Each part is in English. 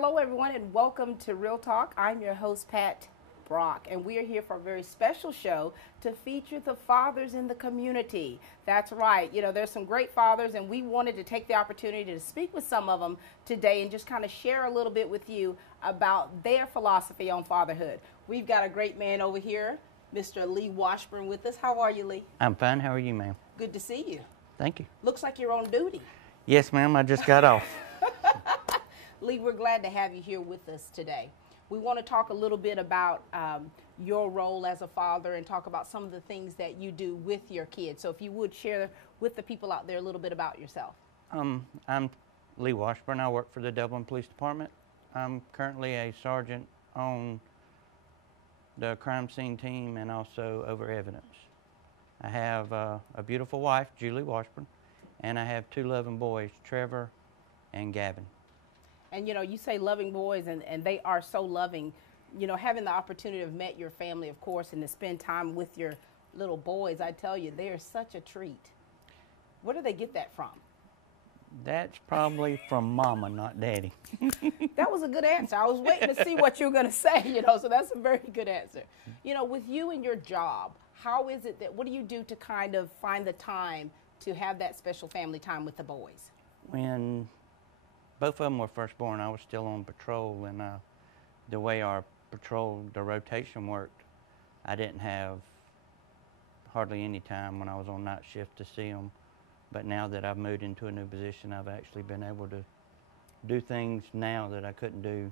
Hello, everyone, and welcome to Real Talk. I'm your host, Pat Brock, and we are here for a very special show to feature the fathers in the community. That's right. You know, there's some great fathers, and we wanted to take the opportunity to speak with some of them today and just kind of share a little bit with you about their philosophy on fatherhood. We've got a great man over here, Mr. Lee Washburn, with us. How are you, Lee? I'm fine. How are you, ma'am? Good to see you. Thank you. Looks like you're on duty. Yes, ma'am. I just got off. Lee, we're glad to have you here with us today. We want to talk a little bit about your role as a father and talk about some of the things that you do with your kids. So if you would share with the people out there a little bit about yourself. I'm Lee Washburn. I work for the Dublin Police Department. I'm currently a sergeant on the crime scene team and also over evidence. I have a beautiful wife, Julie Washburn, and I have two loving boys, Trevor and Gavin. And, you know, you say loving boys, and they are so loving. You know, having the opportunity to have met your family, of course, and to spend time with your little boys, I tell you, they are such a treat. Where do they get that from? That's probably from Mama, not Daddy. That was a good answer. I was waiting to see what you were going to say, you know, so that's a very good answer. You know, with you and your job, how is it that, what do you do to kind of find the time to have that special family time with the boys? When both of them were first born, I was still on patrol, and the way our patrol, the rotation worked, I didn't have hardly any time when I was on night shift to see them. But now that I've moved into a new position, I've actually been able to do things now that I couldn't do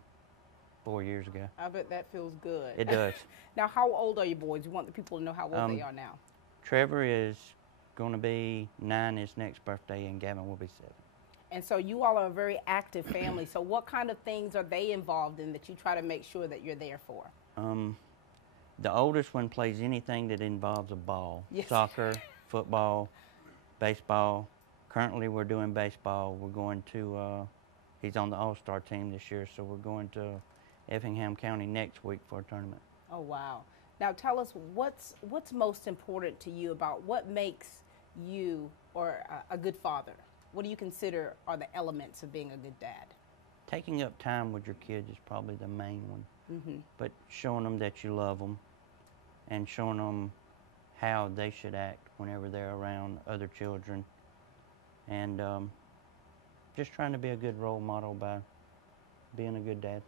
4 years ago. I bet that feels good. It does. Now, how old are your boys? You want the people to know how old they are now. Trevor is going to be 9 his next birthday, and Gavin will be 7. And so you all are a very active family. So what kind of things are they involved in that you try to make sure that you're there for? The oldest one plays anything that involves a ball. Yes. Soccer, football, baseball. Currently we're doing baseball. We're going to, he's on the All-Star team this year, so we're going to Effingham County next week for a tournament. Oh, wow. Now tell us what's most important to you about what makes you or a good father? What do you consider are the elements of being a good dad? Taking up time with your kids is probably the main one. Mm-hmm. But showing them that you love them and showing them how they should act whenever they're around other children, and just trying to be a good role model by being a good dad.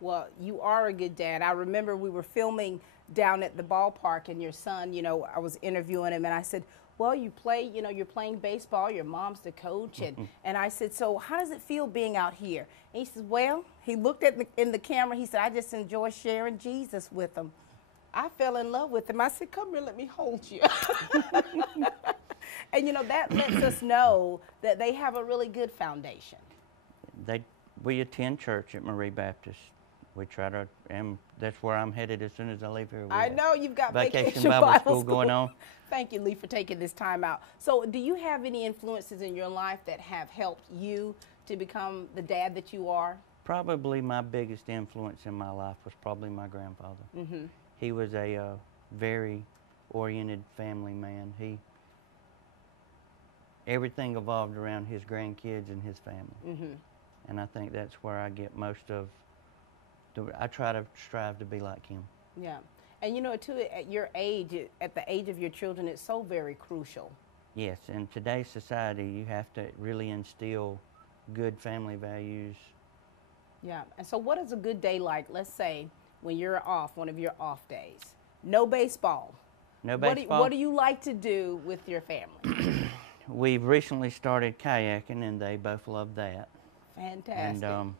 Well, you are a good dad. I remember we were filming down at the ballpark, and your son, you know, I was interviewing him, and I said, well, you play, you know, you're playing baseball, your mom's the coach, and I said, so how does it feel being out here? And he says, well, he looked at in the camera, he said, I just enjoy sharing Jesus with them. I fell in love with him. I said, come here, let me hold you. And, you know, that lets us know that they have a really good foundation. We attend church at Marie Baptist. We try to, and that's where I'm headed as soon as I leave here. I know you've got Vacation Bible School going on. Thank you, Lee, for taking this time out. So do you have any influences in your life that have helped you to become the dad that you are? Probably my biggest influence in my life was probably my grandfather. Mm-hmm. He was a very oriented family man. Everything evolved around his grandkids and his family. Mm-hmm. And I think that's where I get most of, I try to strive to be like him. Yeah. And you know, too, at your age, at the age of your children, it's so very crucial. Yes, in today's society, you have to really instill good family values. Yeah. And so what is a good day like, let's say, when you're off, one of your off days? No baseball. No baseball. What do you like to do with your family? We've recently started kayaking, and they both love that. Fantastic. And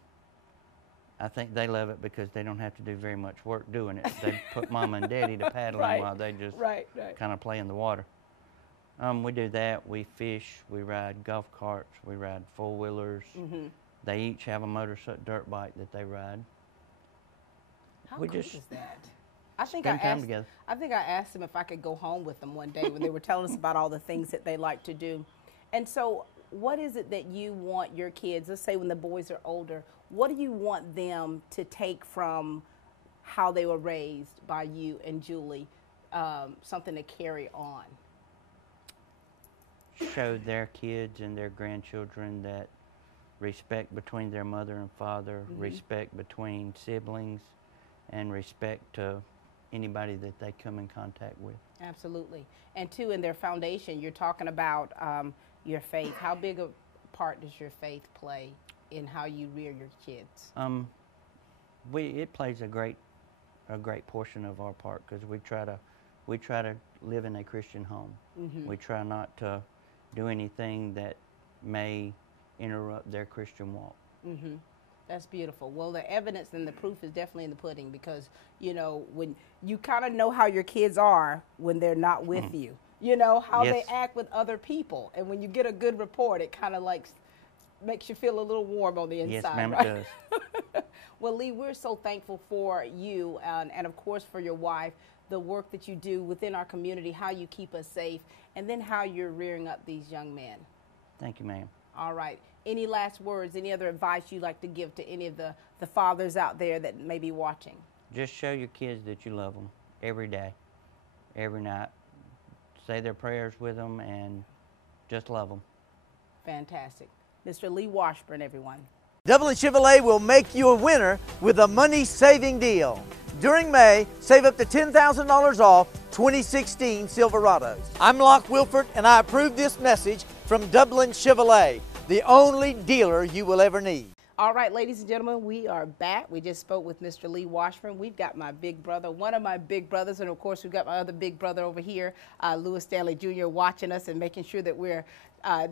I think they love it because they don't have to do very much work doing it. They put Mama and Daddy to paddling Right. while they just Right. kind of play in the water. We do that. We fish. We ride golf carts. We ride four-wheelers. Mm-hmm. They each have a dirt bike that they ride. How We cool just is that? I think spend time together. I think I asked them if I could go home with them one day when they were telling us about all the things that they like to do. And so what is it that you want your kids, let's say when the boys are older, what do you want them to take from how they were raised by you and Julie, something to carry on? Show their kids and their grandchildren that respect between their mother and father, respect between siblings, and respect to anybody that they come in contact with. Absolutely. And two, in their foundation, you're talking about your faith. How big a part does your faith play in how you rear your kids? It plays a great portion of our part, because we try to live in a Christian home. We try not to do anything that may interrupt their Christian walk. That's beautiful. Well, the evidence and the proof is definitely in the pudding, because, you know, when you kind of know how your kids are when they're not with you, you know, how they act with other people. And when you get a good report, it kind of like makes you feel a little warm on the inside. Yes, ma'am, right? It does. Well, Lee, we're so thankful for you and, of course, for your wife, the work that you do within our community, how you keep us safe, and then how you're rearing up these young men. Thank you, ma'am. All right. Any last words, any other advice you'd like to give to any of the fathers out there that may be watching? Just show your kids that you love them every day, every night. Say their prayers with them and just love them. Fantastic. Mr. Lee Washburn, everyone. Dublin Chevrolet will make you a winner with a money-saving deal. During May, save up to $10,000 off 2016 Silverados. I'm Locke Wilford, and I approve this message from Dublin Chevrolet, the only dealer you will ever need. All right, ladies and gentlemen, we are back. We just spoke with Mr. Lee Washburn. We've got my big brother, one of my big brothers, and of course we've got my other big brother over here, Lewis Stanley Jr., watching us and making sure that we're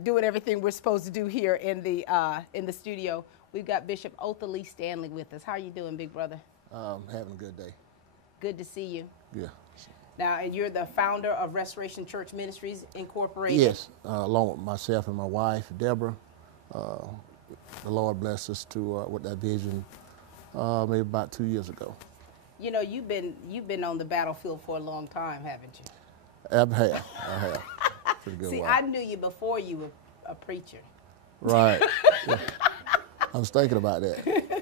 doing everything we're supposed to do here in the studio. We've got Bishop Otha Stanley with us. How are you doing, big brother? Having a good day. Good to see you. Yeah. Now, and you're the founder of Restoration Church Ministries Incorporated? Yes, along with myself and my wife, Deborah. The Lord blessed us to with that vision maybe about 2 years ago. You know, you've been on the battlefield for a long time, haven't you? I have. Pretty good. See, while. I knew you before you were a preacher. Right. Yeah. I was thinking about that.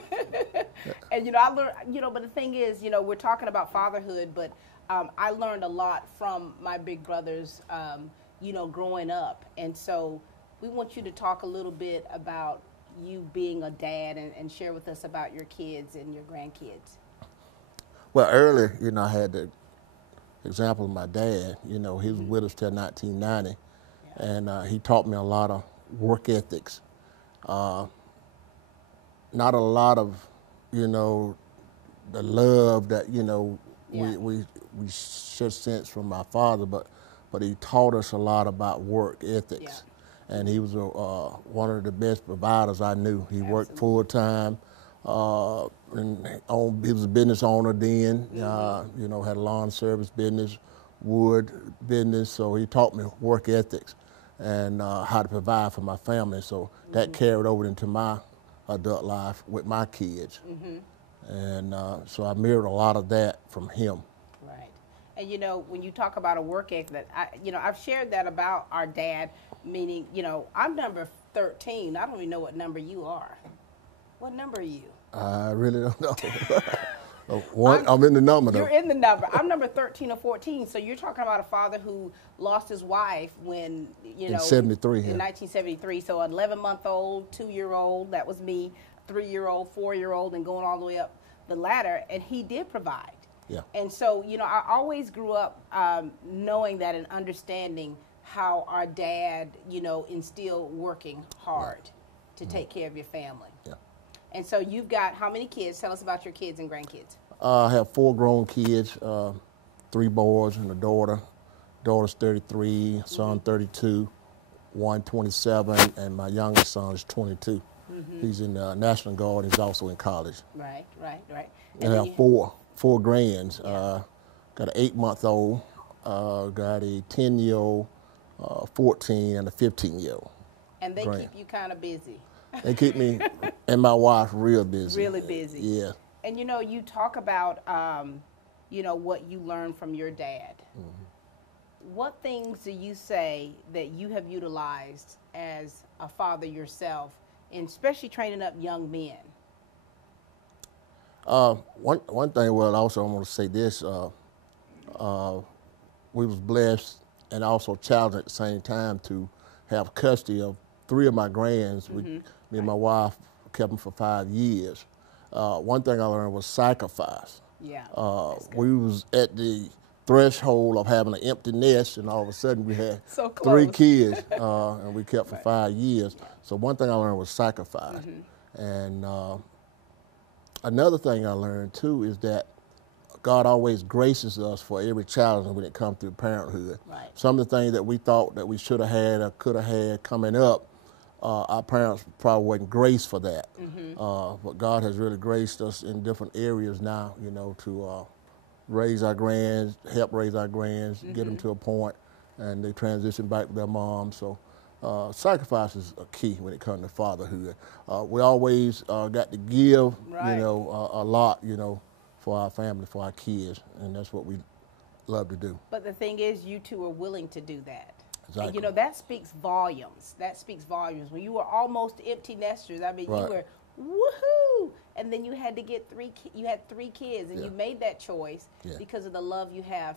And, you know, I learned, you know, but the thing is, you know, we're talking about fatherhood, but I learned a lot from my big brothers, you know, growing up. And so we want you to talk a little bit about you being a dad and share with us about your kids and your grandkids. Well, earlier, you know, I had the example of my dad. You know, he was with us till 1990, and he taught me a lot of work ethics. Not a lot of, you know, the love that, you know, we should sense from my father, but he taught us a lot about work ethics. And he was one of the best providers I knew. He worked full time, and he was a business owner then. You know, had a lawn service business, wood business. So he taught me work ethics and how to provide for my family. So that carried over into my adult life with my kids. And so I mirrored a lot of that from him. Right. And, you know, when you talk about a work ethic, you know, I've shared that about our dad, meaning, you know, I'm number 13. I don't even know what number you are. What number are you? I really don't know. I'm in the number, though. You're in the number. I'm number 13 or 14. So you're talking about a father who lost his wife when, you know. In 73. In 1973. So an 11-month-old, 2-year-old, that was me, 3-year-old, 4-year-old, and going all the way up the ladder. And he did provide. Yeah. And so, you know, I always grew up knowing that and understanding how our dad, you know, instilled working hard to take care of your family. Yeah. And so you've got how many kids? Tell us about your kids and grandkids. I have 4 grown kids, 3 boys and a daughter. Daughter's 33, son 32, one 27, and my youngest son is 22. He's in the National Guard. He's also in college. Right. And I have four grands. Got an 8-month-old, got a 10-year-old, 14, and a 15-year-old. And they keep you kind of busy. They keep me and my wife real busy. Really busy. Yeah. And, you know, you talk about, you know, what you learned from your dad. What things do you say that you have utilized as a father yourself, and especially training up young men? One thing, well, also I want to say this. We was blessed and also challenged at the same time to have custody of 3 of my grands. Me and my wife kept them for 5 years. One thing I learned was sacrifice. Yeah. We was at the threshold of having an empty nest, and all of a sudden we had So 3 close. kids, and we kept for 5 years. So one thing I learned was sacrifice. And another thing I learned too is that God always graces us for every challenge when it comes through parenthood. Right. Some of the things that we thought that we should have had or could have had coming up, our parents probably wasn't graced for that. But God has really graced us in different areas now, you know, to raise our grands, help raise our grands, get them to a point, and they transition back to their mom. So sacrifice is a key when it comes to fatherhood. We always got to give, Right. you know, a lot, you know, for our family, for our kids, and that's what we love to do. But the thing is, you two are willing to do that. Exactly. And, you know, that speaks volumes. That speaks volumes. When you were almost empty nesters, I mean, Right. you were woohoo, and then you had to get you had 3 kids, and Yeah. you made that choice Yeah. because of the love you have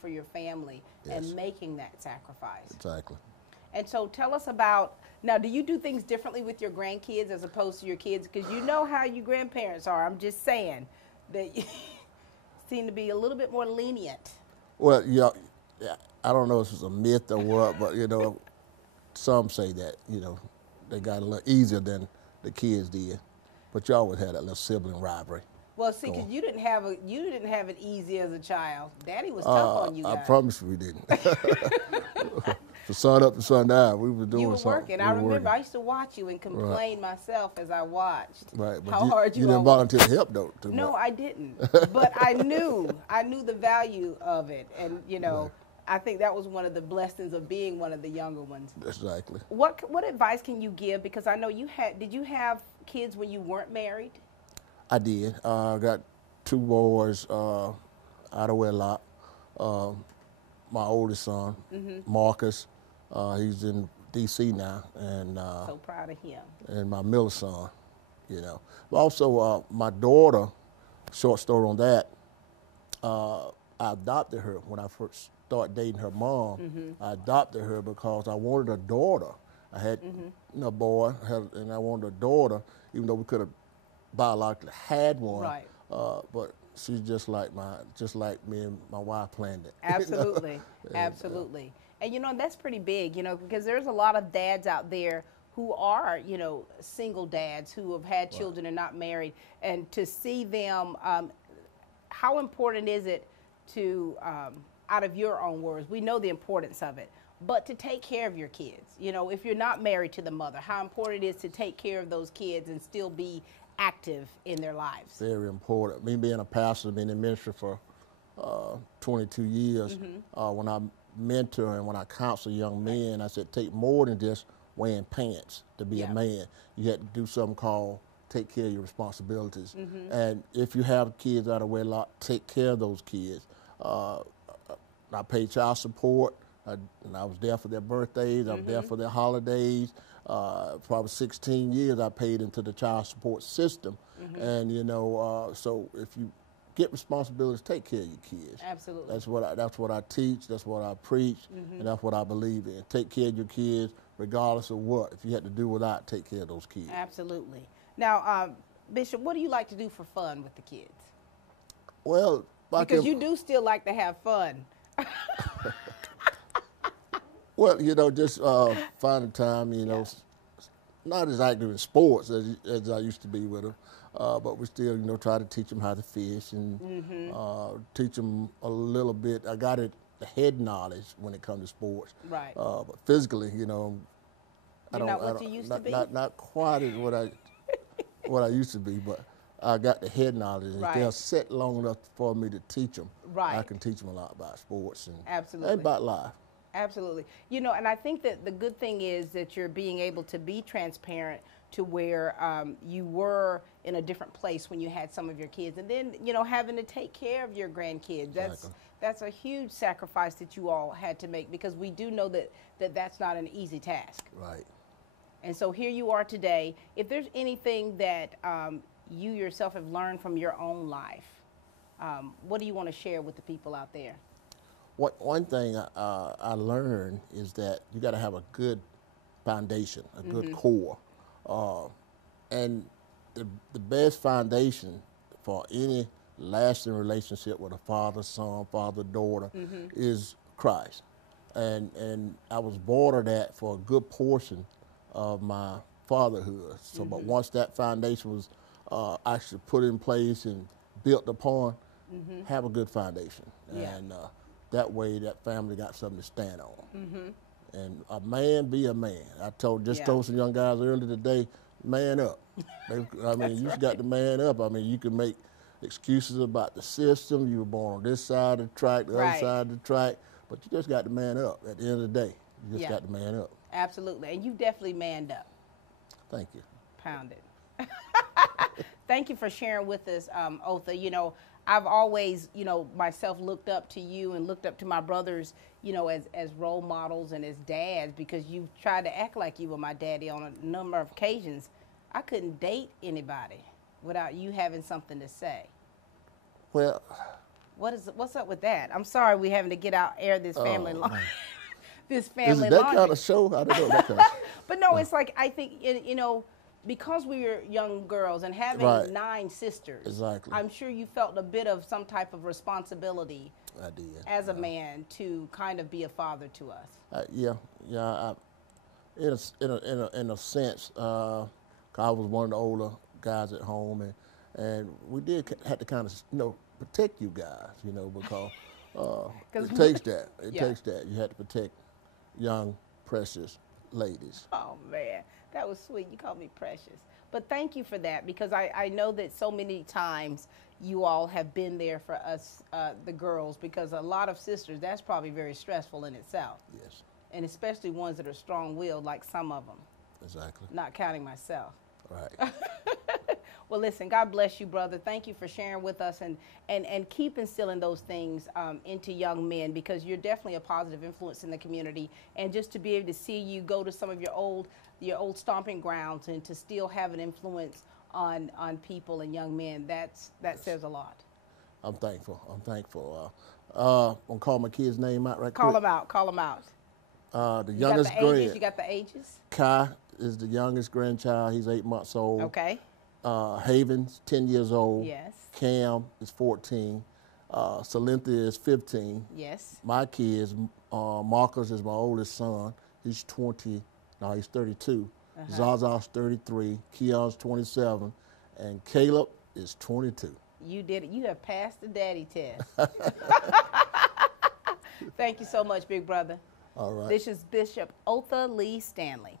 for your family Yes. and making that sacrifice. Exactly. And so tell us about, now, do you do things differently with your grandkids as opposed to your kids? Because you know how you grandparents are. I'm just saying that you seem to be a little bit more lenient. Well, yeah, I don't know if it's a myth or what, but, you know, some say that, you know, they got a little easier than the kids did. But you always had that little sibling rivalry. Well, see, because you didn't have it easy as a child. Daddy was tough on you guys. I promise you we didn't. From sun up to sundown, we were doing You were something. working. We I were remember working. I used to watch you and complain myself as I watched Right, but how hard you you didn't all volunteer to help though. Too No, much. I didn't. But I knew the value of it, and you know, Right. I think that was one of the blessings of being one of the younger ones. Exactly. What advice can you give? Because I know did you have kids when you weren't married? I did. I got 2 boys out of wedlock. My oldest son, Marcus, he's in D.C. now, and So proud of him. and my middle son, you know. But also my daughter, short story on that, I adopted her when I first started dating her mom. I adopted her because I wanted a daughter. I had a boy, and I wanted a daughter, even though we could have biologically had one. Right. But she's just like me and my wife planned it. Absolutely, absolutely. And you know, that's pretty big, you know, because there's a lot of dads out there who are, you know, single dads who have had children and not married, and to see them, how important is it to, out of your own words, we know the importance of it, but to take care of your kids, you know, if you're not married to the mother, how important it is to take care of those kids and still be active in their lives. Very important. Me being a pastor, being in ministry for 22 years, when I mentor and when I counsel young men, I said take more than just wearing pants to be a man. You had to do something called take care of your responsibilities. And if you have kids out of wedlock, take care of those kids. I paid child support, and I was there for their birthdays, I was there for their holidays. Probably 16 years I paid into the child support system. And, you know, so if you get responsibilities, take care of your kids. Absolutely. That's what I teach, that's what I preach, and that's what I believe in. Take care of your kids regardless of what. If you had to do without, take care of those kids. Absolutely. Now, Bishop, what do you like to do for fun with the kids? Well, Because you do still like to have fun. Well, you know, just finding time, you know, not as active in sports as I used to be with them, but we still, you know, try to teach them how to fish and teach them a little bit. I got the head knowledge when it comes to sports. Right. But physically, you know, not quite as what I used to be, but I got the head knowledge. And if they're set long enough for me to teach them, I can teach them a lot about sports and about life. Absolutely. You know, and I think that the good thing is that you're being able to be transparent to where you were in a different place when you had some of your kids, and then, you know, having to take care of your grandkids. That's a huge sacrifice that you all had to make, because we do know that's not an easy task. Right. And so here you are today. If there's anything that you yourself have learned from your own life, what do you want to share with the people out there? One thing I learned is that you got to have a good foundation, a good core. And the best foundation for any lasting relationship with a father, son, father, daughter is Christ. And I was born of that for a good portion of my fatherhood. So, but once that foundation was actually put in place and built upon, have a good foundation. Yeah. And that way that family got something to stand on. And a man be a man. I told some young guys earlier today, man up. I mean, you just got to man up. I mean, you can make excuses about the system. You were born on this side of the track, the other side of the track, but you just got to man up. At the end of the day, you just got to man up. Absolutely, and you've definitely manned up. Thank you. Pounded. Thank you for sharing with us, Otha. You know, I've always, myself looked up to you and looked up to my brothers, as role models and as dads, because you tried to act like you were my daddy on a number of occasions. I couldn't date anybody without you having something to say. Well, what's up with that? I'm sorry we're having to air this family line. This family is it that laundry. kind of show? I don't know that kind of show. But no, it's like, I think, because we were young girls and having 9 sisters, exactly. I'm sure you felt a bit of some type of responsibility I did. as a man to kind of be a father to us. In a sense, I was one of the older guys at home, and we had to kind of protect you guys, because it takes that. It takes that. You had to protect young, precious ladies. Oh man, that was sweet. You called me precious. But thank you for that, because I know that so many times you all have been there for us, the girls, because a lot of sisters, that's probably very stressful in itself. Yes. And especially ones that are strong-willed, like some of them. Exactly. Not counting myself. Right. Well, listen, God bless you, brother. Thank you for sharing with us and keep instilling those things into young men, because you're definitely a positive influence in the community. And just to be able to see you go to some of your old stomping grounds and to still have an influence on people and young men, that says a lot. I'm thankful. I'm gonna call my kid's name out right Call quick. them out. Call them out. The youngest grade. You got the ages? Kai is the youngest grandchild. He's 8 months old. Okay. Haven's 10 years old. Yes. Cam is 14. Cynthia is 15. Yes. My kids, Marcus is my oldest son. He's 20. No, he's 32. Zaza's 33. Keon's 27. And Caleb is 22. You did it. You have passed the daddy test. Thank you so much, big brother. All right. This is Bishop Otha Lee Stanley.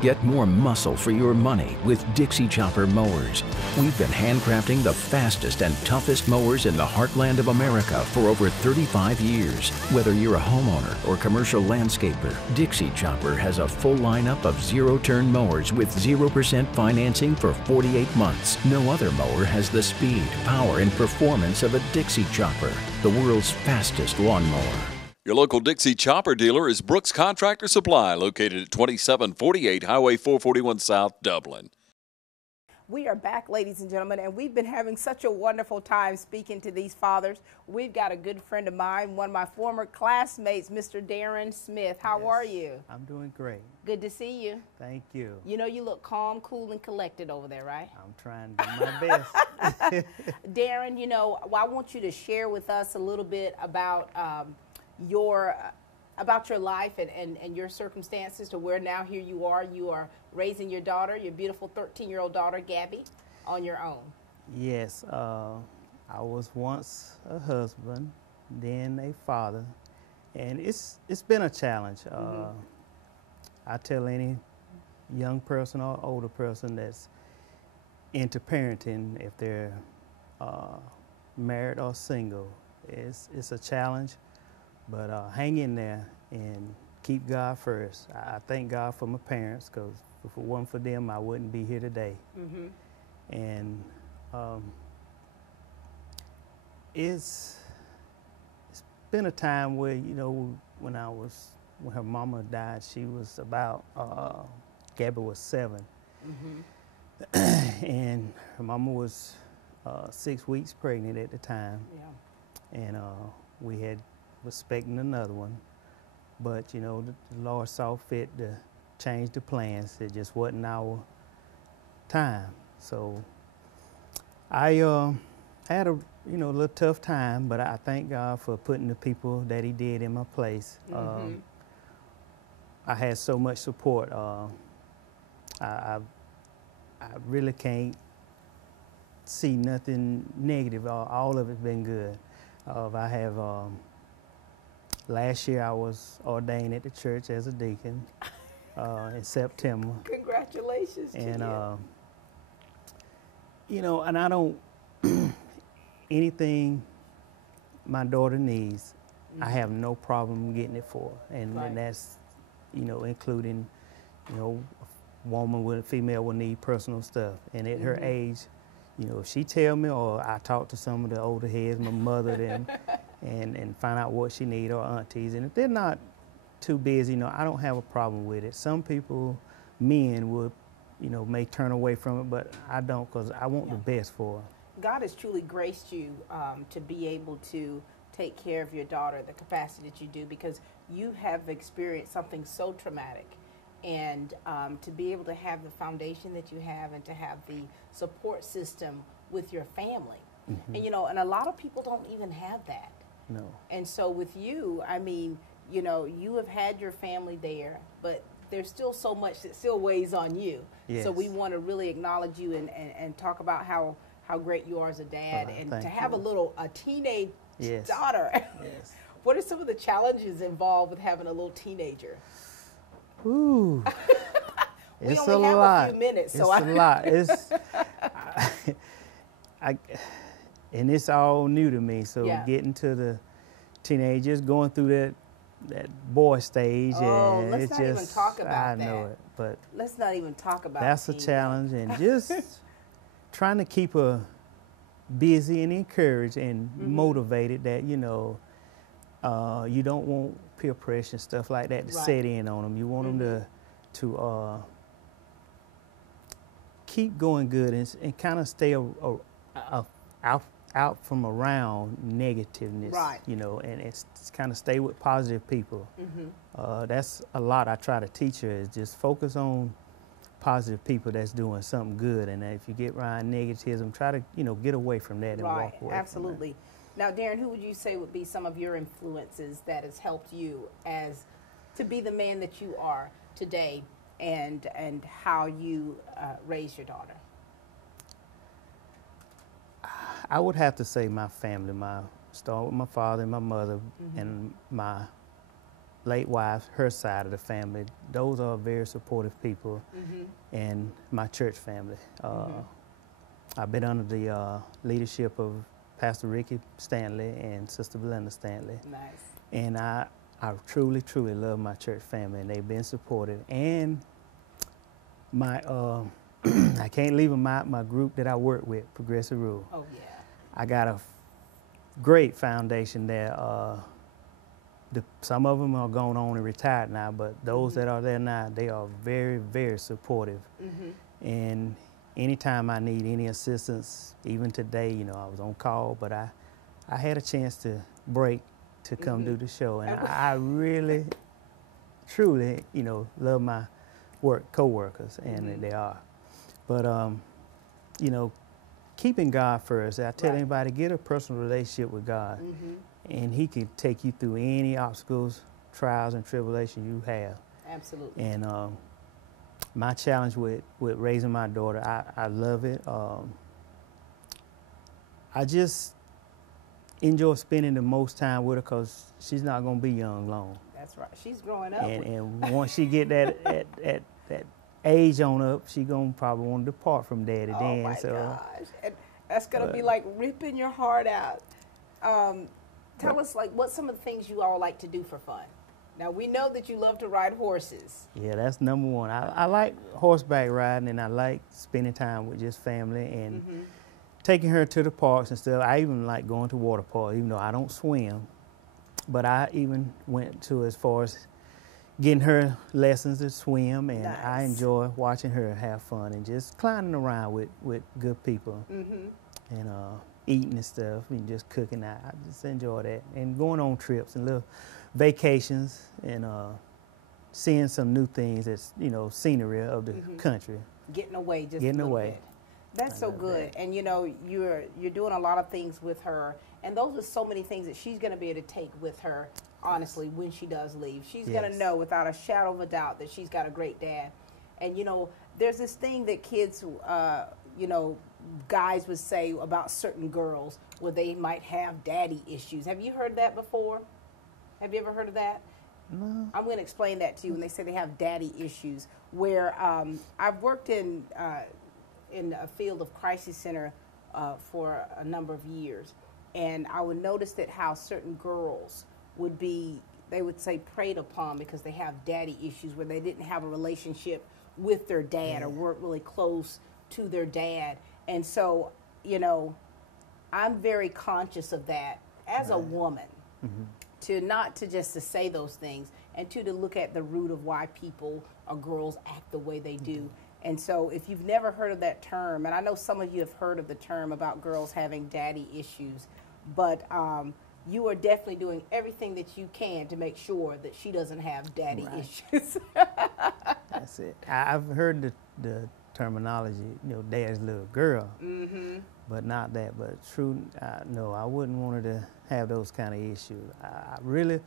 Get more muscle for your money with Dixie Chopper mowers. We've been handcrafting the fastest and toughest mowers in the heartland of America for over 35 years. Whether you're a homeowner or commercial landscaper, Dixie Chopper has a full lineup of zero-turn mowers with 0% financing for 48 months. No other mower has the speed, power, and performance of a Dixie Chopper, the world's fastest lawnmower. Your local Dixie Chopper dealer is Brooks Contractor Supply, located at 2748 Highway 441 South, Dublin. We are back, ladies and gentlemen, and we've been having such a wonderful time speaking to these fathers. We've got a good friend of mine, one of my former classmates, Mr. Darren Smith. How are you? I'm doing great. Good to see you. Thank you. You know, you look calm, cool, and collected over there, right? I'm trying to do my best. Darren, I want you to share with us a little bit about your life and your circumstances to where now here you are raising your daughter, your beautiful 13-year-old daughter, Gabby, on your own. Yes, I was once a husband, then a father, and it's been a challenge. I tell any young person or older person that's into parenting, if they're married or single, it's a challenge. But hang in there and keep God first. I thank God for my parents, because if it wasn't for them, I wouldn't be here today. And it's been a time where, when her mama died, she was about, Gabby was 7. And her mama was 6 weeks pregnant at the time. Yeah. And we was expecting another one, but the Lord saw fit to change the plans. It just wasn't our time. So I had a little tough time, but I thank God for putting the people that He did in my place. I had so much support. I really can't see nothing negative. All of it's been good. I have last year I was ordained at the church as a deacon in September. Congratulations And to you. And I don't anything my daughter needs, I have no problem getting it for her. And that's including female will need personal stuff, and at her age, if she tell me, or I talk to some of the older heads, my mother, and find out what she need, or aunties, and if they're not too busy, I don't have a problem with it. Some people, men, would may turn away from it, but I don't, because I want the best for her. God has truly graced you to be able to take care of your daughter, the capacity that you do, because you have experienced something so traumatic. And to be able to have the foundation that you have, and to have the support system with your family. And and a lot of people don't even have that. No. And so with you, I mean, you have had your family there, but there's still so much that still weighs on you. Yes. So we want to really acknowledge you and talk about how great you are as a dad, and to have a teenage daughter. Yes. What are some of the challenges involved with having a little teenager? Ooh, we it's only a have lot. a few minutes, It's a lot. It's and it's all new to me. So getting to the teenagers, going through that boy stage, and let's it's not just even talk about I that. know it, but Let's not even talk about that's a teen challenge, and just trying to keep her busy and encouraged and motivated. That you don't want peer pressure and stuff like that to set in on them. You want them to keep going good and kind of stay out from around negativeness, and it's kind of stay with positive people. That's a lot I try to teach her, is just focus on positive people that's doing something good, and if you get around negativism, try to get away from that and walk away. Absolutely. Now, Darren, who would you say would be some of your influences that has helped you to be the man that you are today, and how you raise your daughter? I would have to say my family. Start with my father and my mother, and my late wife, her side of the family. Those are very supportive people, and my church family. I've been under the leadership of Pastor Ricky Stanley and Sister Belinda Stanley. Nice. And I truly, truly love my church family, and they've been supportive. And my, I can't leave them out, my group that I work with, Progressive Rule. Oh, yeah. I got a great foundation there. Some of them are going on and retired now, but those that are there now, they are very, very supportive. And anytime I need any assistance, even today, I was on call, but I had a chance to break to come do the show, and I really, truly, love my co-workers, and they are. But keeping God first. I tell anybody, get a personal relationship with God, and He can take you through any obstacles, trials, and tribulations you have. Absolutely. And my challenge with raising my daughter, I love it. I just enjoy spending the most time with her, because she's not going to be young long. That's right. She's growing up. And once she get that age on up, she going to probably want to depart from daddy then. My so, gosh. And that's going to be like ripping your heart out. Tell us, what some of the things you all like to do for fun. Now, we know that you love to ride horses. Yeah, that's number one. I like horseback riding, and I like spending time with just family and taking her to the parks and stuff. I even like going to water parks, even though I don't swim. But I even went to as far as getting her lessons to swim, and I enjoy watching her have fun and just clowning around with good people and eating and stuff and just cooking. I just enjoy that, and going on trips and little vacations and seeing some new things, that's, you know, scenery of the country. Getting away just Getting a little away. bit. That's so good. And you know, you're doing a lot of things with her, and those are so many things that she's going to be able to take with her, honestly, when she does leave. She's going to know without a shadow of a doubt that she's got a great dad. And you know, there's this thing that kids, you know, guys would say about certain girls where they might have daddy issues. Have you heard that before? Have you ever heard of that? No. I'm going to explain that to you when they say they have daddy issues. Where I've worked in a field of crisis center for a number of years, and I would notice that how certain girls would be, they would say, preyed upon because they have daddy issues where they didn't have a relationship with their dad or weren't really close to their dad. And so, you know, I'm very conscious of that as a woman, to not to just to say those things, and to look at the root of why people or girls act the way they do. And so if you've never heard of that term, and I know some of you have heard of the term about girls having daddy issues, but you are definitely doing everything that you can to make sure that she doesn't have daddy issues. That's it. I've heard the terminology, you know, dad's little girl, but not that. But true, no, I wouldn't want her to have those kind of issues. I really,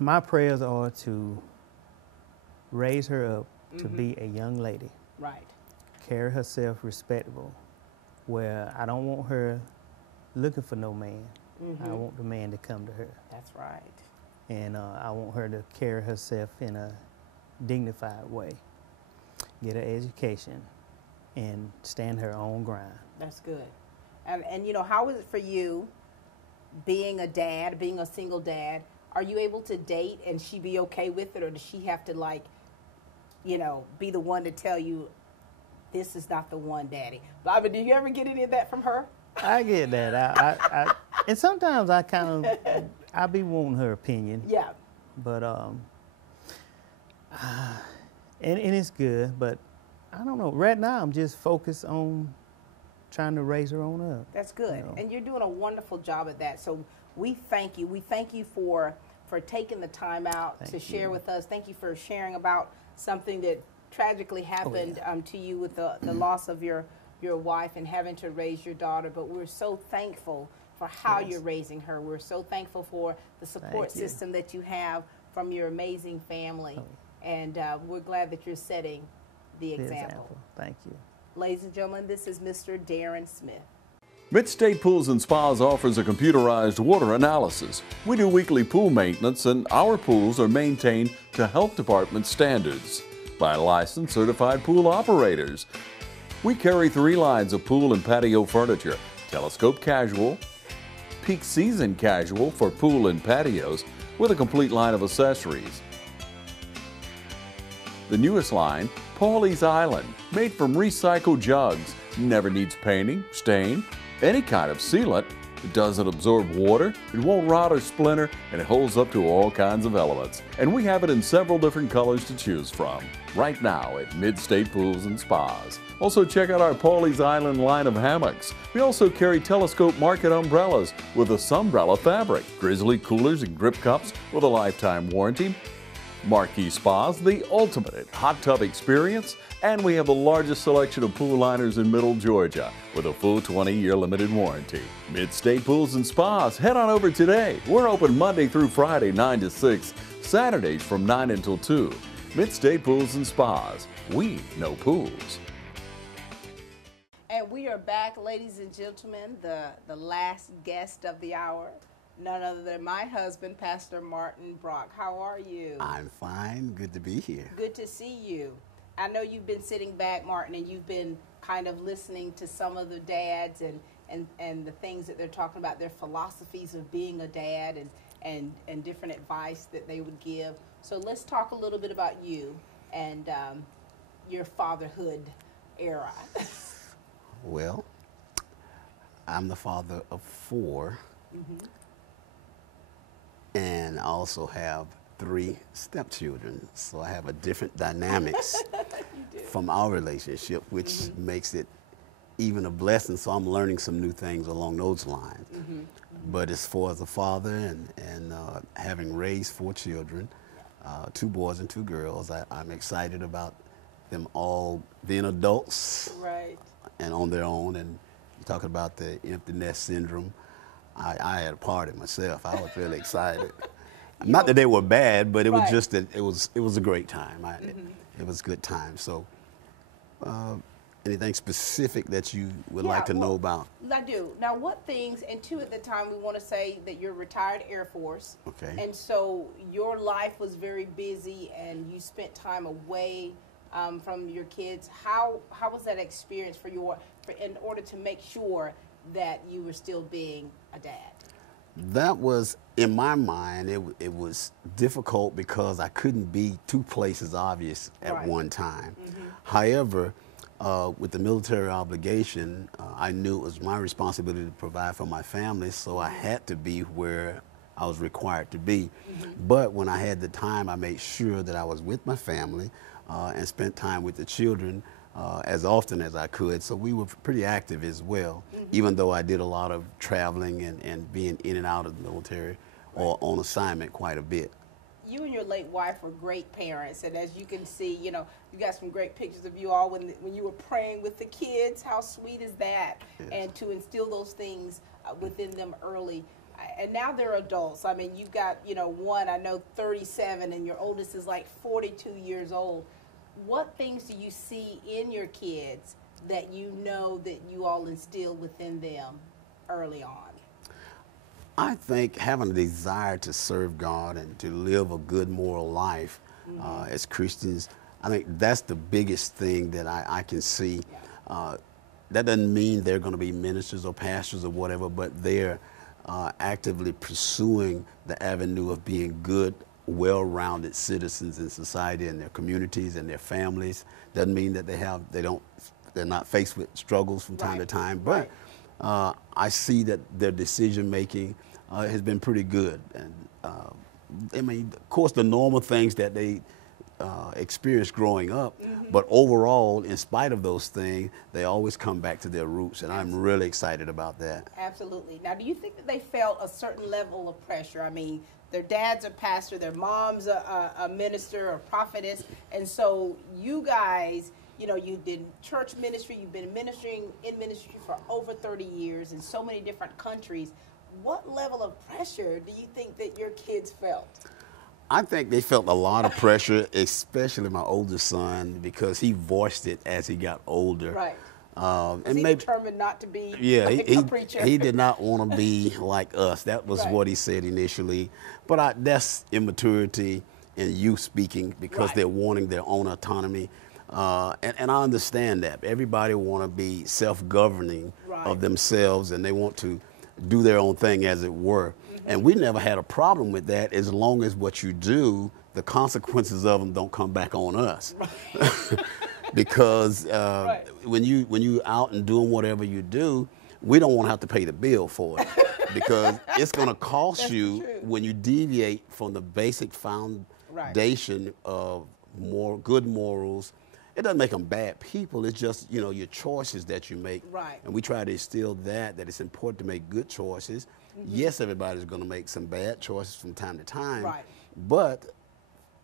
my prayers are to raise her up to be a young lady. Right. Carry herself respectable, where I don't want her looking for no man. I want the man to come to her. That's right. And I want her to carry herself in a dignified way, get her education, and stand her own ground. That's good. And you know, how is it for you being a dad, being a single dad? Are you able to date and she be okay with it, or does she have to, like, you know, be the one to tell you this is not the one, daddy? But I mean, do you ever get any of that from her? I get that. I and sometimes I kind of, I be wanting her opinion. Yeah. But and it's good, but I don't know. Right now, I'm just focused on trying to raise her on up. That's good, you know? And you're doing a wonderful job at that. So we thank you. We thank you for taking the time out to share with us. Thank you for sharing about something that tragically happened to you with the loss of your wife and having to raise your daughter. But we're so thankful for how you're raising her. We're so thankful for the support system that you have from your amazing family. And we're glad that you're setting the example. Thank you. Ladies and gentlemen, this is Mr. Darren Smith. Midstate Pools and Spas offers a computerized water analysis. We do weekly pool maintenance, and our pools are maintained to health department standards by licensed certified pool operators. We carry 3 lines of pool and patio furniture: Telescope Casual, Peak Season Casual for pool and patios, with a complete line of accessories. The newest line, Paulie's Island, made from recycled jugs, never needs painting, stain, any kind of sealant. It doesn't absorb water, it won't rot or splinter, and it holds up to all kinds of elements. And we have it in several different colors to choose from, right now at Midstate Pools and Spas. Also check out our Paulie's Island line of hammocks. We also carry Telescope Market umbrellas with a Sunbrella fabric, Grizzly coolers and grip cups with a lifetime warranty, Marquee Spas, the ultimate hot tub experience, and we have the largest selection of pool liners in Middle Georgia with a full 20-year limited warranty. Midstate Pools and Spas, head on over today. We're open Monday through Friday 9 to 6, Saturdays from 9 until 2. Midstate Pools and Spas, we know pools. And we are back, ladies and gentlemen, the last guest of the hour. None other than my husband, Pastor Martin Brock. How are you? I'm fine. Good to be here. Good to see you. I know you've been sitting back, Martin, and you've been kind of listening to some of the dads and the things that they're talking about, their philosophies of being a dad and different advice that they would give. So let's talk a little bit about you and your fatherhood era. Well, I'm the father of 4. And I also have 3 stepchildren, so I have a different dynamics from our relationship, which makes it even a blessing. So I'm learning some new things along those lines. But as far as a father and having raised 4 children, 2 boys and 2 girls. I'm excited about them all being adults Right. and on their own. And you're talking about the empty nest syndrome. I had a party myself. I was really excited. Not that they were bad, but it was Right. just that it was a great time. It was a good time. So, anything specific that you would like to know about? I do. Now, what things, and two at the time, we want to say that you're retired Air Force. Okay. And so your life was very busy and you spent time away from your kids. How was that experience for in order to make sure that you were still being a dad? That was, in my mind, it was difficult because I couldn't be 2 places obvious at Right. one time. However, with the military obligation, I knew it was my responsibility to provide for my family, so I had to be where I was required to be. But when I had the time, I made sure that I was with my family and spent time with the children as often as I could. So we were pretty active as well, even though I did a lot of traveling and being in and out of the military or on assignment quite a bit. You and your late wife were great parents, and as you can see, you got some great pictures of you all when you were praying with the kids. How sweet is that? Yes. And to instill those things within them early. And now they're adults. I mean, you've got, one, I know 37, and your oldest is like 42 years old. What things do you see in your kids that you know that you all instilled within them early on? I think having a desire to serve God and to live a good moral life as Christians, I think that's the biggest thing that I can see. That doesn't mean they're going to be ministers or pastors or whatever, but they're actively pursuing the avenue of being good, well-rounded citizens in society and their communities and their families. Doesn't mean that they're not faced with struggles from time to time, but I see that their decision making has been pretty good. And I mean, of course, the normal things that they experienced growing up, but overall, in spite of those things, they always come back to their roots, and I'm really excited about that. Absolutely. Now, do you think that they felt a certain level of pressure? I mean, their dad's a pastor, their mom's a minister or prophetess, and so you guys, you did church ministry, you've been ministering in ministry for over 30 years in so many different countries. What level of pressure do you think that your kids felt? I think they felt a lot of pressure, especially my oldest son, because he voiced it as he got older. Right. And he maybe determined not to be a preacher. He did not want to be like us. That was what he said initially. But that's immaturity and youth speaking because they're wanting their own autonomy. And I understand that. Everybody want to be self-governing of themselves, and they want to do their own thing, as it were. And we never had a problem with that as long as what you do, the consequences of them don't come back on us. Because when you out and doing whatever you do, we don't want to have to pay the bill for it because it's going to cost you when you deviate from the basic foundation of good morals. It doesn't make them bad people. It's just, your choices that you make. Right. And we try to instill that it's important to make good choices. Yes, everybody's going to make some bad choices from time to time. Right. But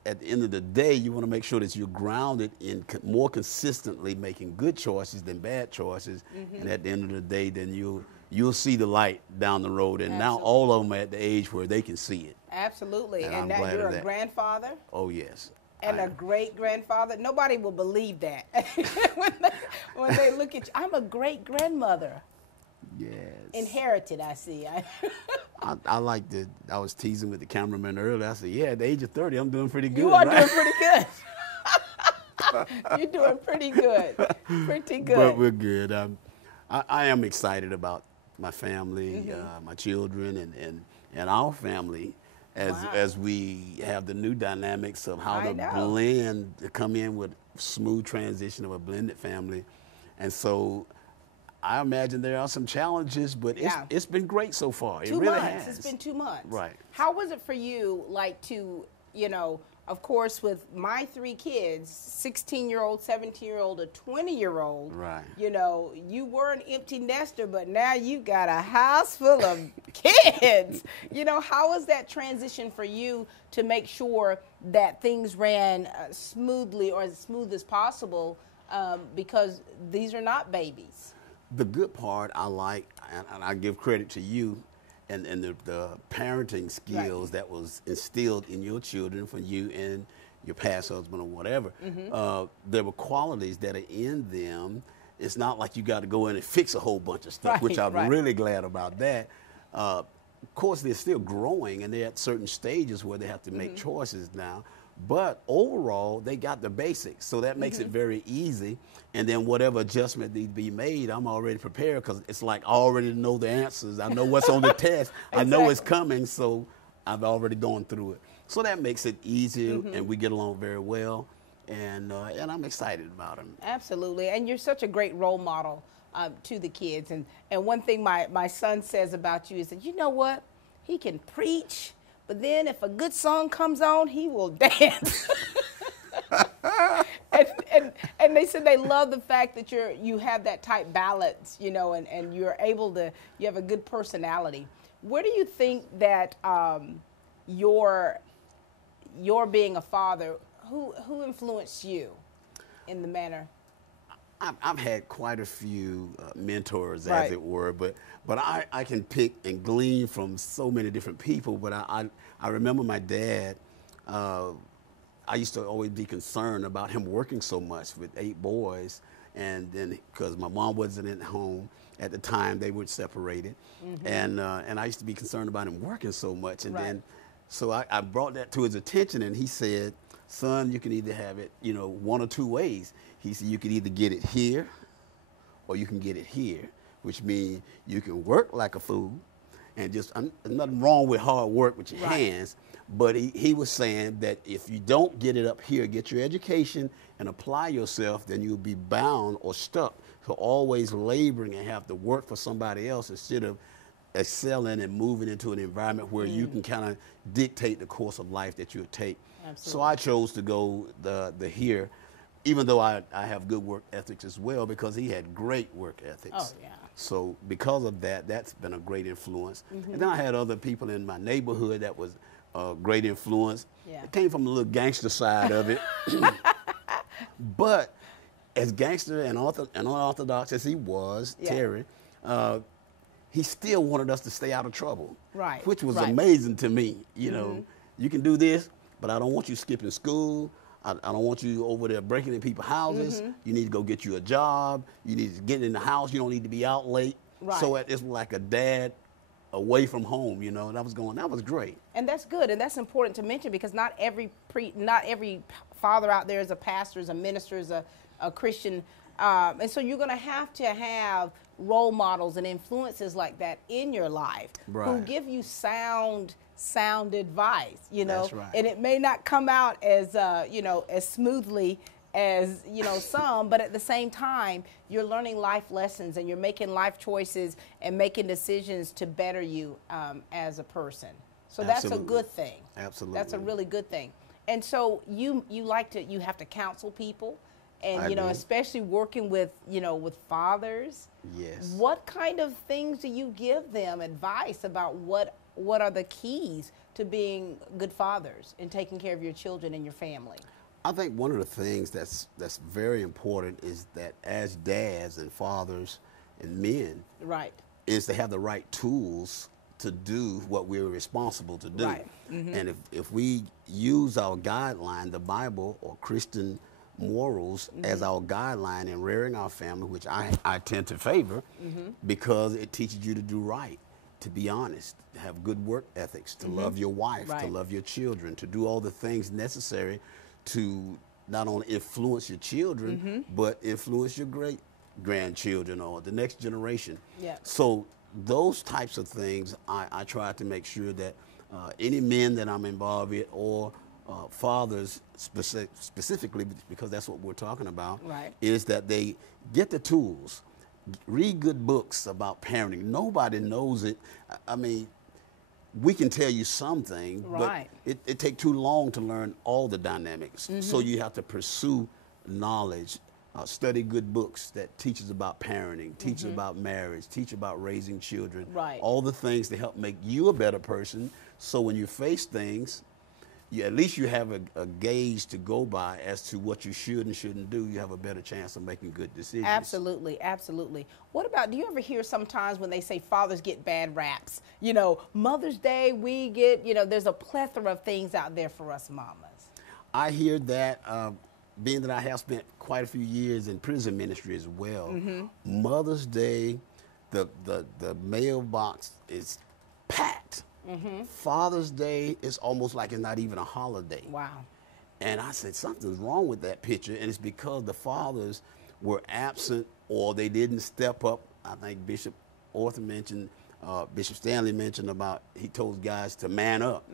at the end of the day, you want to make sure that you're grounded in more consistently making good choices than bad choices. And at the end of the day, then you'll see the light down the road. And now all of them are at the age where they can see it. Absolutely. And And I'm now glad you're of a that. grandfather. Oh, yes. And a great-grandfather. Nobody will believe that when they look at you. I'm a great-grandmother. Yes. Inherited, I see. I like that. I was teasing with the cameraman earlier. I said, yeah, at the age of 30, I'm doing pretty good. You are right? doing pretty good. You're doing pretty good. Pretty good. But we're good. I am excited about my family, my children, and our family as we have the new dynamics of how to blend, to come in with smooth transition of a blended family. And so I imagine there are some challenges, but it's been great so far. It really has. It's been 2 months. Right. How was it for you, like, to, of course, with my 3 kids, 16-year-old, 17-year-old, a 20-year-old, Right. you know, you were an empty nester, but now you've got a house full of kids. You know, how was that transition for you to make sure that things ran smoothly or as smooth as possible, because these are not babies? The good part I like, and I give credit to you, and the parenting skills that was instilled in your children from you and your past husband or whatever. There were qualities that are in them. It's not like you got to go in and fix a whole bunch of stuff, which I'm really glad about that. Of course, they're still growing, and they're at certain stages where they have to make choices now. But overall, they got the basics, so that makes it very easy. And then whatever adjustment needs to be made, I'm already prepared, because it's like I already know the answers. I know what's on the test. I know it's coming, so I've already gone through it. So that makes it easier, and we get along very well. And I'm excited about him. Absolutely, and you're such a great role model to the kids. And one thing my son says about you is that, you know what, he can preach, but then if a good song comes on, he will dance. and they said they love the fact that you have that tight balance, you know, and you're able to, you have a good personality. Where do you think that your being a father, who influenced you in the manner? I've had quite a few mentors, as it were, but I can pick and glean from so many different people. But I remember my dad. I used to always be concerned about him working so much with 8 boys, and then because my mom wasn't at home at the time, they were separated, and I used to be concerned about him working so much, and then so I brought that to his attention, and he said, "Son, you can either have it, you know, one or two ways." He said, "You can either get it here, or you can get it here," which means you can work like a fool, and just there's nothing wrong with hard work with your hands. But he was saying that if you don't get it up here, get your education and apply yourself, then you'll be bound or stuck to always laboring and have to work for somebody else instead of excelling and moving into an environment where you can kind of dictate the course of life that you'll take. Absolutely. So I chose to go the here, even though I have good work ethics as well, because he had great work ethics. Oh, yeah. So because of that, that's been a great influence. And then I had other people in my neighborhood that was a great influence. Yeah. It came from the little gangster side of it. But as gangster and unorthodox as he was, Terry, he still wanted us to stay out of trouble. Right. Which was amazing to me. You know, you can do this, but I don't want you skipping school. I don't want you over there breaking in people's houses. You need to go get you a job. You need to get in the house. You don't need to be out late. Right. So it's like a dad away from home, you know, and that was great. And that's good, and that's important to mention, because not every father out there is a pastor, is a minister, is a Christian, and so you're going to have role models and influences like that in your life who give you sound advice, you know. That's right. And it may not come out as you know, as smoothly as, you know, some, but at the same time, you're learning life lessons and you're making life choices and making decisions to better you as a person. So that's a good thing. Absolutely. That's a really good thing. And so you have to counsel people, and you know, especially working with, you know, with fathers. Yes. What kind of things do you give them advice about what are the keys to being good fathers and taking care of your children and your family? I think one of the things that's very important is that as dads and fathers and men, is to have the right tools to do what we're responsible to do. Right. And if we use our guideline, the Bible or Christian morals, as our guideline in rearing our family, which I tend to favor, because it teaches you to do right, to be honest, to have good work ethics, to love your wife, to love your children, to do all the things necessary to not only influence your children, but influence your great-grandchildren or the next generation. Yeah. So those types of things, I try to make sure that any men that I'm involved with, or fathers specifically, because that's what we're talking about, is that they get the tools, read good books about parenting. Nobody knows it. I mean, we can tell you something, Right. but it takes too long to learn all the dynamics. So you have to pursue knowledge, study good books that teaches about parenting, teaches about marriage, teach about raising children, Right. all the things to help make you a better person. So when you face things, at least you have a gauge to go by as to what you should and shouldn't do. You have a better chance of making good decisions. Absolutely, absolutely. What about, do you ever hear sometimes when they say fathers get bad raps? Mother's Day, we get, there's a plethora of things out there for us mamas. I hear that, being that I have spent quite a few years in prison ministry as well. Mother's Day, the mailbox is packed. Father's Day is almost like it's not even a holiday. Wow. And I said, something's wrong with that picture, and it's because the fathers were absent or they didn't step up. I think Bishop Orther mentioned, Bishop Stanley mentioned about, he told guys to man up.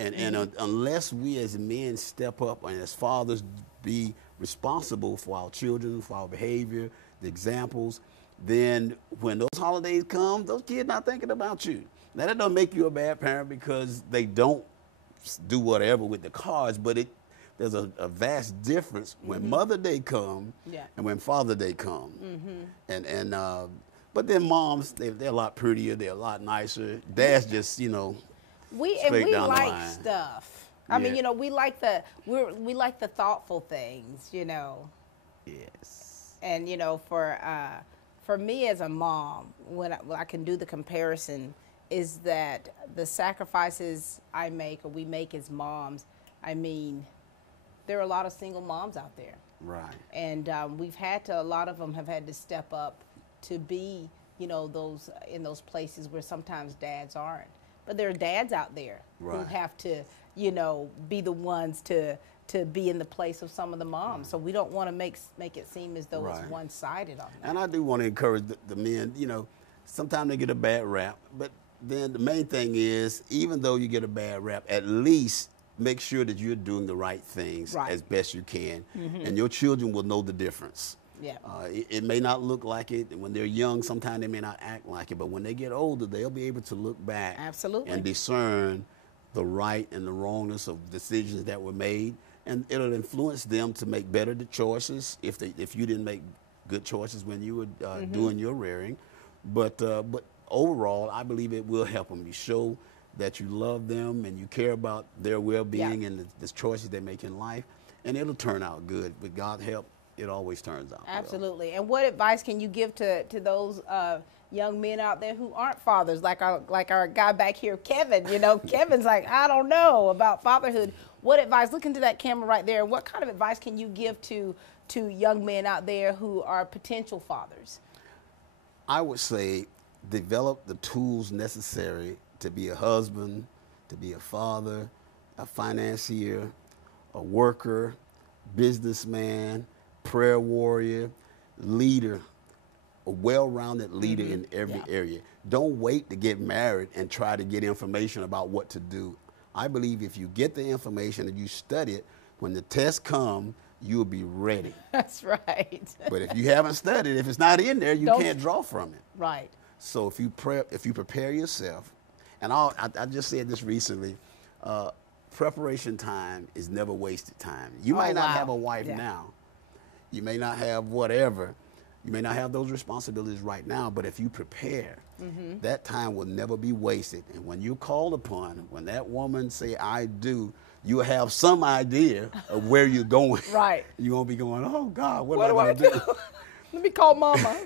Unless we as men step up and as fathers be responsible for our children, for our behavior, the examples, then when those holidays come, those kids not thinking about you. Now, that don't make you a bad parent because they don't do whatever with the cards, but there's a vast difference when Mother Day come and when Father Day come. But then moms, they're a lot prettier, they're a lot nicer. Dads just, we straight down the like line. stuff. I mean, we like the thoughtful things, Yes. And for me as a mom, when I can do the comparison, is that the sacrifices I make or we make as moms, I mean, there are a lot of single moms out there. Right. And a lot of them have had to step up to be, those in those places where sometimes dads aren't. But there are dads out there who have to, be the ones to be in the place of some of the moms. So we don't want to make it seem as though it's one-sided on that. And I do want to encourage the men, sometimes they get a bad rap, but then the main thing is, even though you get a bad rap, at least make sure that you're doing the right things as best you can, and your children will know the difference. Yeah. It may not look like it. When they're young, sometimes they may not act like it, but when they get older, they'll be able to look back and discern the right and the wrongness of decisions that were made, and it'll influence them to make better choices if you didn't make good choices when you were doing your rearing. But overall, I believe it will help them. You show that you love them and you care about their well-being and the choices they make in life, and it'll turn out good. With God's help, it always turns out Absolutely. Well. And what advice can you give to those young men out there who aren't fathers, like our guy back here, Kevin? Kevin's like, I don't know about fatherhood. What advice? Look into that camera right there. What kind of advice can you give to young men out there who are potential fathers? I would say develop the tools necessary to be a husband, to be a father, a financier, a worker, businessman, prayer warrior, leader, a well-rounded leader in every area. Don't wait to get married and try to get information about what to do. I believe if you get the information and you study it, when the tests come, you'll be ready. That's right. But if you haven't studied, if it's not in there, you can't draw from it. Right. So if you prepare yourself, and I just said this recently, preparation time is never wasted time. You might not have a wife now. You may not have whatever. You may not have those responsibilities right now, but if you prepare, that time will never be wasted. And when you're called upon, when that woman say, I do, you'll have some idea of where you're going. Right. You won't be going, oh God, what am I going to do? Let me call mama.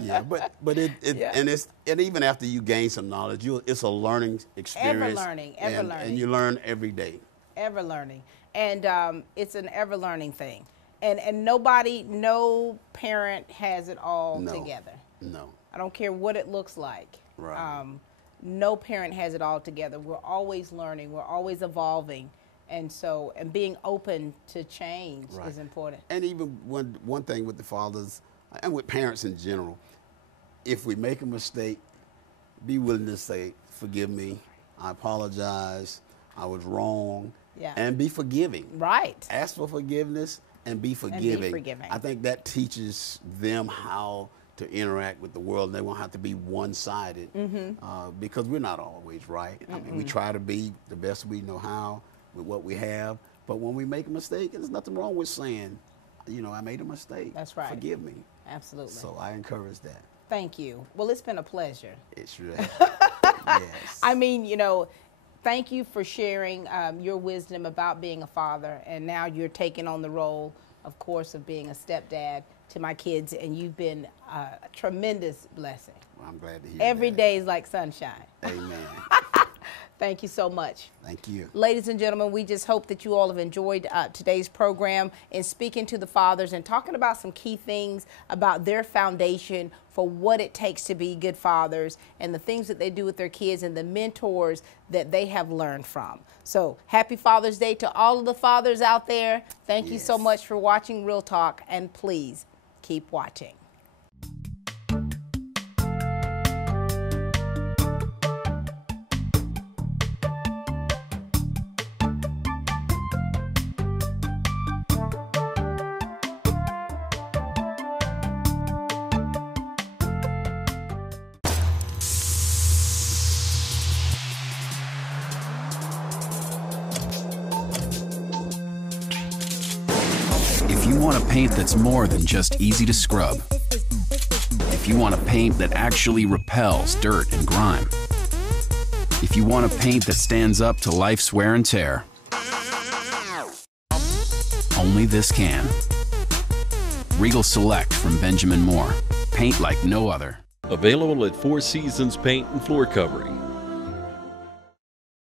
Yeah, but and even after you gain some knowledge, it's a learning experience. Ever learning. And you learn every day. Ever learning. And it's an ever learning thing. And no parent has it all together. No. I don't care what it looks like. Right. No parent has it all together. We're always learning. We're always evolving. And being open to change is important. And even one thing with the fathers and with parents in general, if we make a mistake, be willing to say, forgive me, I apologize, I was wrong, and be forgiving. Right. Ask for forgiveness and be forgiving. I think that teaches them how to interact with the world, and they won't have to be one-sided because we're not always right. I mean, we try to be the best we know how with what we have, but when we make a mistake, there's nothing wrong with saying, you know, I made a mistake. That's right. Forgive me. Absolutely. So I encourage that. Thank you. Well, it's been a pleasure. It sure has. Yes. I mean, you know, thank you for sharing your wisdom about being a father, and now you're taking on the role, of course, of being a stepdad to my kids, and you've been a tremendous blessing. Well, I'm glad to hear Every that. day is like sunshine. Amen. Thank you so much. Thank you. Ladies and gentlemen, we just hope that you all have enjoyed today's program in speaking to the fathers and talking about some key things about their foundation for what it takes to be good fathers and the things that they do with their kids and the mentors that they have learned from. So happy Father's Day to all of the fathers out there. Thank you so much for watching Real Talk, and please keep watching. If you want a paint that's more than just easy to scrub, if you want a paint that actually repels dirt and grime, if you want a paint that stands up to life's wear and tear, only this can. Regal Select from Benjamin Moore. Paint like no other. Available at Four Seasons Paint and Floor Covering.